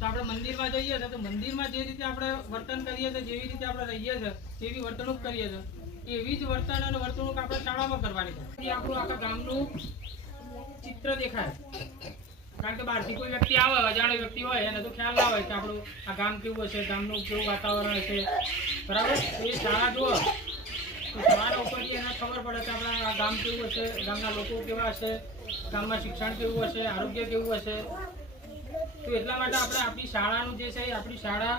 તો આપણે મંદિરમાં જઈએ છીએ તો મંદિરમાં જે રીતે આપણે વર્તન કરીએ છીએ, જેવી રીતે આપણે રહીએ છીએ જેવી વર્તણૂક કરીએ છીએ. એવી જ વર્તન અને વર્તણૂક આપણે શાળામાં કરવાની છે. આપણું આખા ગામનું ચિત્ર દેખાય. કારણ કે બહારથી કોઈ વ્યક્તિ આવે, અજાણ્યો વ્યક્તિ હોય, એને તો ખ્યાલ ના હોય કે આપણું આ ગામ કેવું હશે, ગામનું કેવું વાતાવરણ હશે. બરાબર? એ શાળા જુઓ. તો શાળાના ઉપરથી એને ખબર પડે કે આપણા આ ગામ કેવું હશે, ગામના લોકો કેવા હશે, ગામમાં શિક્ષણ કેવું હશે, આરોગ્ય કેવું હશે. તો એટલા માટે આપણે આપણી શાળાનું જે છે આપણી શાળા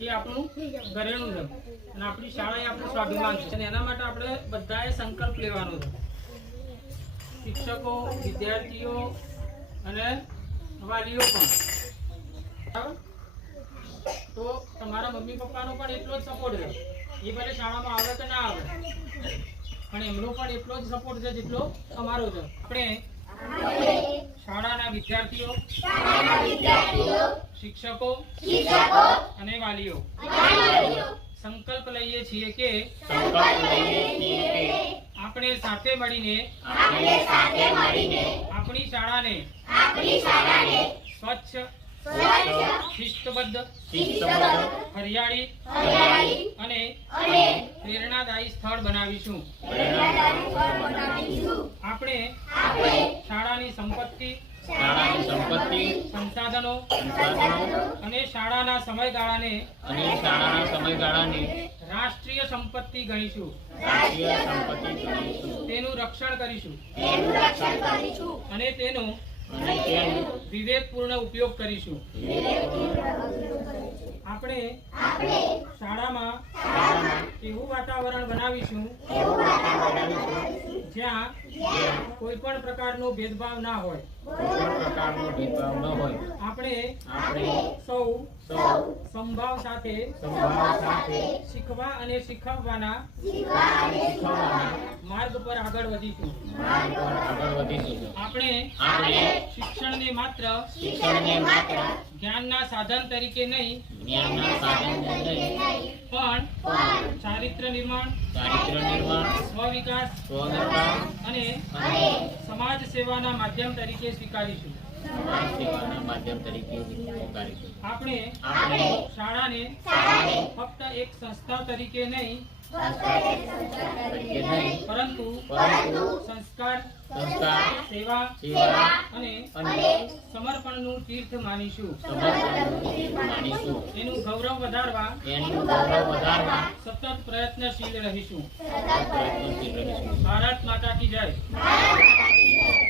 એ આપણું ઘરેણું છે. અને આપણી શાળા એ આપણું સ્વાભિમાન છે. અને એના માટે આપણે બધાએ સંકલ્પ લેવાનો છે. શિક્ષકો, વિદ્યાર્થીઓ અને વાલીઓ પણ. તો તમારા મમ્મી પપ્પાનો પણ એટલો જ સપોર્ટ છે. એ ભલે શાળામાં આવે કે ના આવે. પણ એમનો પણ એટલો જ સપોર્ટ છે જેટલો અમારો છે. આપણે શાળાના વિદ્યાર્થીઓ શિક્ષકો અને વાલીઓ. સંકલ્પ લઈએ છીએ કે આપણે સાથે મળીને આપણી શાળાને સ્વચ્છ શિસ્તબદ્ધ હરિયાળી અને પ્રેરણાદાયી સ્થળ બનાવીશું. આપણે સંપત્તિ શાળાની સંપત્તિ સંસાધનો સંસાધનો અને શાળાના સમયગાળાને અને શાળાના સમયગાળાને રાષ્ટ્રીય સંપત્તિ ગણીશું. રાષ્ટ્રીય સંપત્તિ ગણીશું. તેનું રક્ષણ કરીશું. અને તેનો અને તેનો વિવેકપૂર્ણ ઉપયોગ કરીશું. આપણે શાળામાં એવું વાતાવરણ બનાવીશું જ્યાં કોઈ પણ પ્રકારનો ભેદભાવ ના હોય. કોઈ પ્રકારનો ભેદભાવ ન હોય. આપણે આપણે સૌ સૌ સંભાવ સાથે સંભાવ સાથે શીખવા અને શીખવવાના શીખવવાના માર્ગ પર આગળ વધીશું. માર્ગ પર આગળ વધીશું. આપણે આપણે શિક્ષણને માત્ર શિક્ષણને માત્ર જ્ઞાનના સાધન તરીકે નહીં જ્ઞાનના સાધન પણ ચારિત્ર નિર્માણ ચારિત્ર નિર્માણ સ્વવિકાસ સ્વનિર્માણ અને સમાજ સેવાના માધ્યમ તરીકે સ્વીકારીશું. આપણે શાળાને ફક્ત એક સંસ્થા તરીકે નહીં પરંતુ સંસ્કાર સેવા અને સમર્પણનું તીર્થ માનીશું. ગૌરવ વધારવા એનું ગૌરવ વધારવા સતત પ્રયત્નશીલ રહીશું. પ્રયત્નશીલ રહીશું. ભારત માતા કી જય.